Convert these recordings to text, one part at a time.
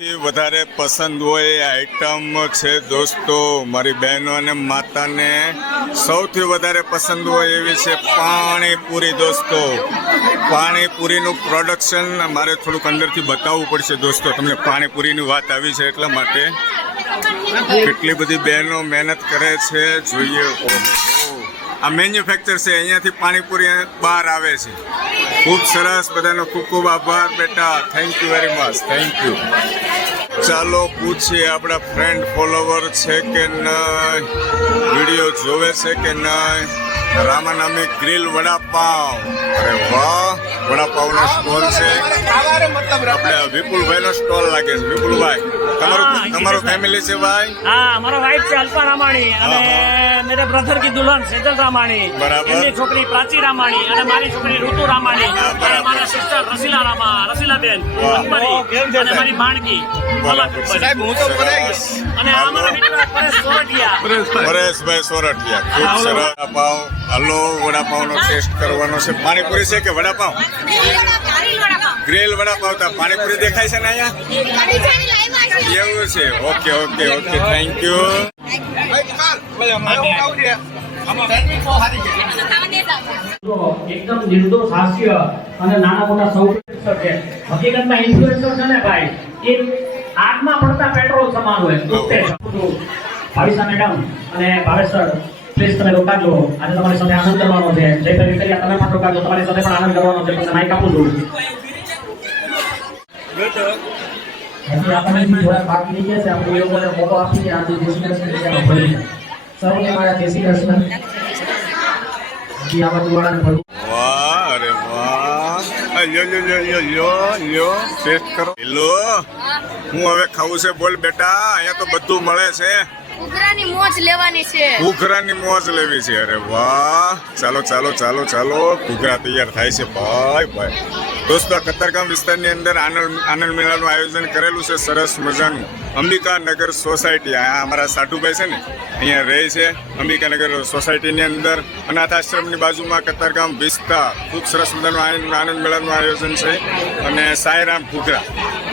વધારે પસંદ હોય આઈટમ છે દોસ્તો, મારી બહેનો અને માતાને સૌથી વધારે પસંદ હોય એવી છે પાણીપુરી દોસ્તો પાણીપુરીનું પ્રોડક્શન મારે થોડુંક અંદરથી બતાવવું પડશે દોસ્તો, તમને પાણીપુરીની વાત આવી છે એટલા માટે કેટલી બધી બહેનો મહેનત કરે છે, જોઈએ. આ મેન્યુફેક્ચર છે અહીંયાથી પાણીપુરી બહાર આવે છે. ખૂબ સરસ બધાનો ખૂબ ખૂબ આભાર બેટા. Thank you very much thank you ચાલો પૂછીએ આપણા ફ્રેન્ડ ફોલોવર છે કે નહીં? વીડિયો જોવે છે કે નહીં? રામાનામી ગ્રીલ વડાપાવ. અરે વાહ વડાપાવનો સ્ટોલ છે. આપણે વિપુલભાઈ નો સ્ટોલ લાગે છે. વિપુલભાઈ. તમારું હા, ફેમિલી છે ભાઈ? હા મારો વાઇફ છે અલ્પા રામાણી અને મેરે બ્રધર કી દુલ્હન સેજલ રામાણી. બરાબર. એમની છોકરી પ્રાચી રામાણી અને મારી છોકરી ઋતુ રામાણી હા. અને મારા સિસ્ટર રસીલા રામા રસીલાબેન વાહ. અને મારી ભાણકી મલક અંબરી. અને આ મારા મિત્ર પરેશ સોરઠિયા. પરેશભાઈ સોરઠિયા ખૂબ હા, સરસ. વડાપાવ હલો વડાપાવનો ટેસ્ટ કરવાનો છે. પાણીપુરી છે કે વડાપાવ? ગ્રેલ વડાપાવ તા પાણીપુરી દેખાય છે ને અહીંયા? એવું છે. Okay okay okay. Thank you એકદમ નિર્દોષ હાસ્ય અને નાના મોટા સૌ છે. હકીકતમાં ઇન્ફ્લુએન્સર છે ને ભાઈ, એ આગમાં પડતા પેટ્રોલ સમાન હોય. ભાવિસા મેડમ અને ભાવેશ સર પ્લીઝ તમે રોકાજો આજે તમારી સાથે આનંદ કરવાનો છે. કરી કરી તમે પણ રોકાજો તમારી સાથે પણ આનંદ કરવાનો છે. તમને માઇક આપું છું. સૌને વાહ, અરે વાહ. લ્યો કરો. હું હવે ખાવું છે, બોલ બેટા. અહીંયા તો બધું મળે છે. ઉઘરાની મોજ લેવાની છે. ઘૂઘરાની મોજ લેવી છે. અરે વાહ. ચાલો ચાલો ચાલો ચાલો. ઘૂઘરા તૈયાર થાય છે. ભાઈ ભાઈ. દોસ્તો કતરગામ વિસ્તારની અંદર આનંદ આનંદ મેળાનું આયોજન કરેલું છે. સરસ મજાનું. અંબિકા નગર સોસાયટી. આ અમારા સાઠુભાઈ છે ને, અહીંયા રહે છે. અંબિકા નગર સોસાયટીની અંદર અનાથ આશ્રમની બાજુમાં કતારગામ વિસ્તાર. ખૂબ સરસ મજાનું આનંદ આનંદ મેળાનું આયોજન છે. અને સાંઈરામ ઘૂઘરા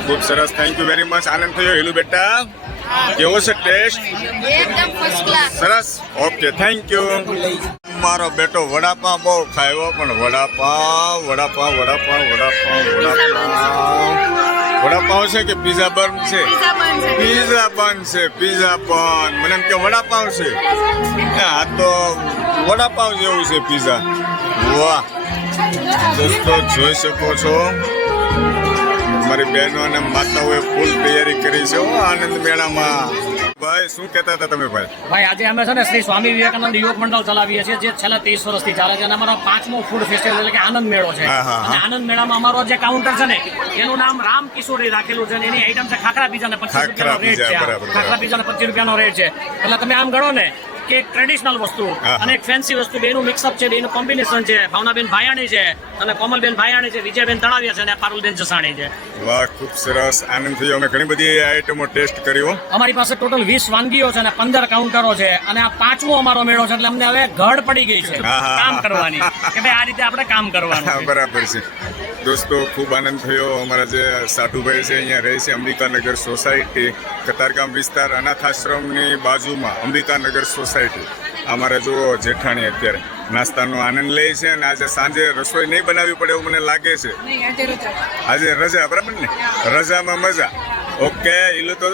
ખૂબ સરસ. થેન્ક યુ વેરી મચ આનંદ થયો. હેલું બેટા. કેવો છે ટેસ્ટ એકદમ ફર્સ્ટ ક્લાસ સરસ. ઓકે થેન્ક યુ મારો બેટો વડાપાવ બહુ ખાયો પણ વડાપાવ વડાપાવ વડાપાવ વડાપાવ વડાપાવ. વડાપાવ છે કે પીઝા બર્ન છે? પીઝા બન છે. પીઝા બન છે પીઝા બન મને એમ કે વડાપાવ છે. આ તો વડાપાવ જેવું છે પીઝા વાહ. દોસ્તો જોઈ શકો છો. મારી બહેનો અને માતાઓએ ફૂલ તૈયારી કરી છે આનંદ મેળામાં. ભાઈ શું કહેતા હતા તમે ભાઈ? ભાઈ આજે અમે છે ને શ્રી સ્વામી વિવેકાનંદ યુવક મંડળ ચલાવીએ છીએ જે છેલ્લા ત્રીસ વર્ષથી ચાલે છે અને અમારો પાંચમો ફૂડ ફેસ્ટિવલ એટલે કે આનંદ મેળો છે. અને આનંદ મેળામાં અમારો જે કાઉન્ટર છે ને એનું નામ રામ કિશોરી રાખેલું છે એની આઈટમ છે ખાખરા પીઝા ને પચીસ રૂપિયાનો રેટ છે ખાખરા બીજા પીઝા ને પચીસ રૂપિયાનો રેટ છે. એટલે તમે આમ ગણો ને કે એક ટ્રેડિશનલ વસ્તુ. અને એક ફેન્સી વસ્તુ બેનું મિક્સઅપ છે બેનું કોમ્બિનેશન છે. ભાવનાબેન ભાયાણી છે અને કોમલબેન ભાયાણી છે. વિજયબેન તળાવિયા છે અને પારુલબેન જસાણી છે. વાહ ખૂબ સરસ. આનંદ થયો. અમે ઘણી બધી આઈટમો ટેસ્ટ કર્યો અમારી પાસે ટોટલ વીસ વાનગીઓ છે અને પંદર કાઉન્ટરો છે અને આ પાંચમો અમારો મેળો છે એટલે અમને હવે ઘડ પડી ગઈ છે કામ કરવાની. કે ભાઈ આ રીતે આપણે કામ કરવાનું બરાબર છે. દોસ્તો ખૂબ આનંદ થયો. અમારા જે સાધુભાઈ છે અહીંયા રહે છે અંબિકાનગર સોસાયટી. કતારગામ વિસ્તાર અનાથ આશ્રમની બાજુમાં અંબિકાનગર સોસાયટી. અમારા જુઓ જેઠાણી અત્યારે. નાસ્તાનો આનંદ લે છે અને આજે સાંજે રસોઈ નહીં બનાવવી પડે એવું મને લાગે છે. આજે રજા. બરાબર ને? રજામાં મજા. ઓકે ઈલું તો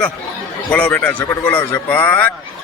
બોલાવો બેટા ઝપટ બોલાવો ઝપટ